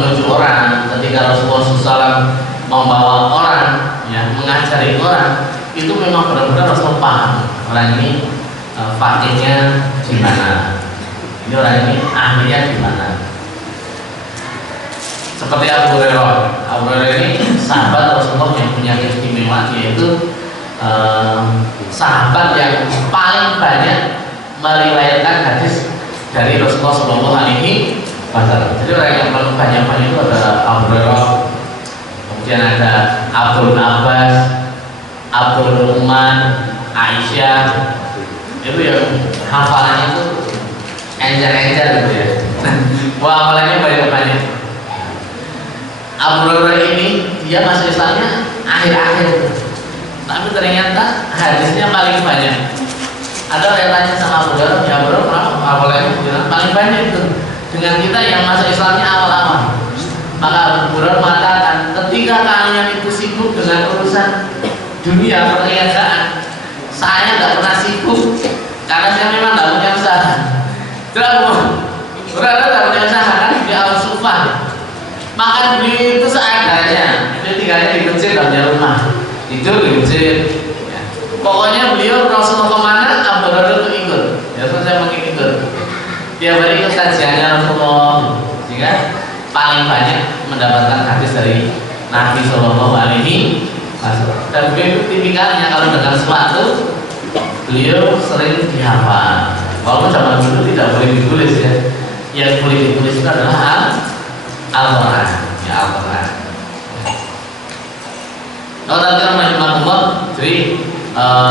menuju orang. Ketika Rasulullah SAW membawa orang, ya, mengajari orang, itu memang benar-benar Rasul paham orang ini fakihnya di mana, ini orang ini ahlinya di mana. Seperti Abu Hurairah. Abu Hurairah ini sahabat Rasulullah yang punya keistimewaan, yaitu sahabat yang paling banyak meriwayatkan hadis dari Rasulullah Shallallahu Alaihi Wasallam. Jadi orang yang paling banyak itu ada Abu Hurairah, kemudian ada Abdul Abbas, Abdul Umar, Aisyah. Itu yang hafalannya itu encer-encer gitu ya. Wah, hafalannya banyak-banyak. Abu Hurairah ini dia masuk Islamnya akhir-akhir, tapi ternyata hadisnya paling banyak. Ada orang yang tanya sama Abu Hurairah, ya Abu Hurairah kenapa hafalannya paling banyak itu dengan kita yang masuk Islamnya awal-awal? Maka Abu Hurairah mengatakan, ketika kalian itu sibuk dengan urusan dunia perniagaan, saya tidak pernah sibuk karena saya memang tidak punya usaha. Terus Hurairah tidak punya usaha kan dia harus sufah. Makan beli itu seadanya. Dia tinggalnya di masjid, tidak punya rumah, tidur di masjid. Ya. Pokoknya beliau Rasulullah kemana, Abu Hurairah itu ikut. Ya, saya makin ikut. Dia beri kajiannya Rasulullah, sehingga paling banyak mendapatkan hadis dari Nabi Shallallahu Alaihi Wasallam. Dan beliau tipikalnya kalau dengan sesuatu, beliau sering dihafal. Walaupun zaman dulu tidak boleh ditulis ya. Yang boleh ditulis itu adalah Al-Quran, ya Al-Quran. Kalau tadi rahimahullah, jadi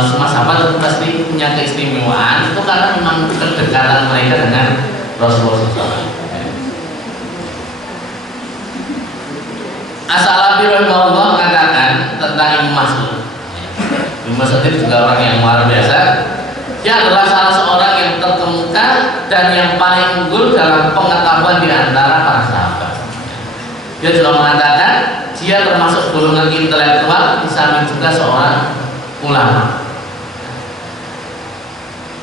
semua sahabat itu pasti punya keistimewaan itu karena memang kedekatan mereka dengan Rasulullah SAW. As-Salafi rahimahullah mengatakan tentang Ibnu Mas'ud. Ibnu Mas'ud itu juga orang yang luar biasa. Dia adalah salah seorang yang terkemuka dan yang paling unggul dalam pengetahuan di antara para sahabat. Dia juga mengatakan dia termasuk golongan intelektual, di samping juga seorang ulama.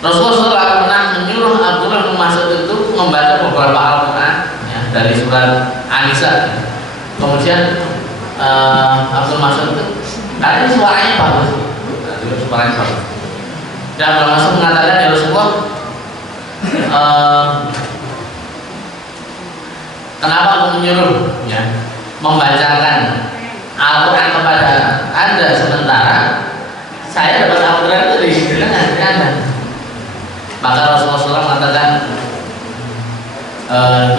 Rasulullah SAW pernah menyuruh Abdullah bin Mas'ud itu membaca beberapa Al-Quran ya, dari surat An-Nisa. Kemudian Abdul Mas'ud itu karena suaranya bagus, suaranya bagus. Dan Abdul Mas'ud mengatakan, ya Rasulullah, kenapa aku menyuruh ya, membacakan Al-Quran kepada Anda sementara saya dapat Al-Quran itu dari Anda? Maka Rasulullah SAW mengatakan,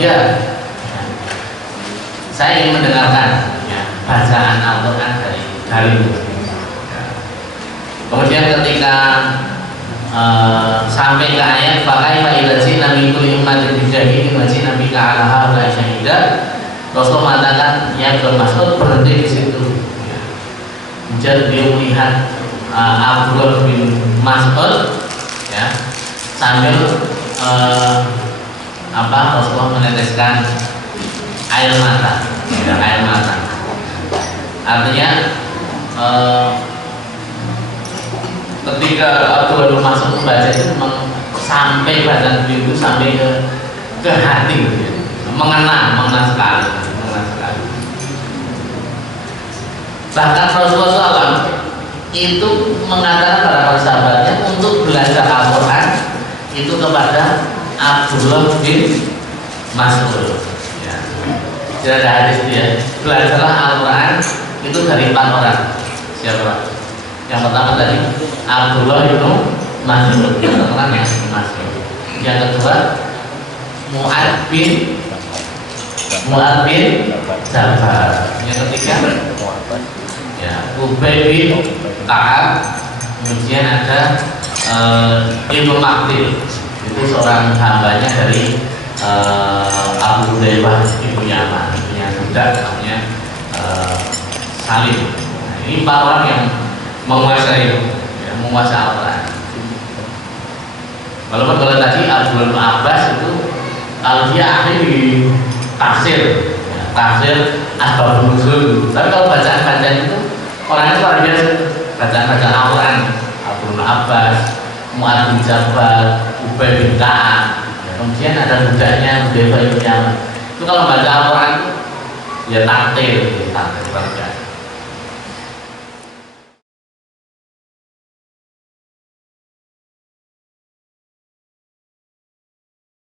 ya, saya ingin mendengarkan ya, bacaan Al-Quran dari ya. Kemudian ketika sampai ke ayat pakai faidasi nabi kulli ummatin bijahidin wa nabi ka'alaha wa syahidah, Rasulullah mengatakan ya Ibnu Mas'ud berhenti di situ. Kemudian beliau melihat Abdullah bin Mas'ud ya, sambil Rasulullah meneteskan air mata, ya, air mata. Artinya ketika Abdullah bin Mas'ud membaca itu sampai bacaan beliau itu sampai ke hati, ya. mengena sekali. Bahkan Rasulullah SAW itu mengatakan pada para sahabatnya untuk belajar Al-Quran itu kepada Abdullah bin Mas'ud. Ya. Jadi ada hadis dia, belajarlah Al-Quran itu dari 4 orang. Siapa? Yang pertama tadi Abdullah bin Mas'ud, yang terkenal ya Mas'ud. Yang kedua Mu'ad bin Jabal. Yang ketiga ya Ubay bin Ka'ab. Kemudian ada Ibnu Maktil, itu seorang hambanya dari Abu Hurairah ibu Yaman, ibunya budak namanya Salim. Nah, ini 4 orang yang menguasai Al-Quran. Walaupun kalau tadi Abdul Abbas itu kalau dia ahli di tafsir Asbabun Nuzul, tapi kalau bacaan-bacaan itu orangnya luar biasa. Bacaan-bacaan Al-Quran Abdul Abbas, Mu'ad bin Jabal, Ubay bin Ka'ab, kemudian ada budaknya Hudzaifah bin Yaman. Itu kalau baca Al-Quran ya takdir luar biasa.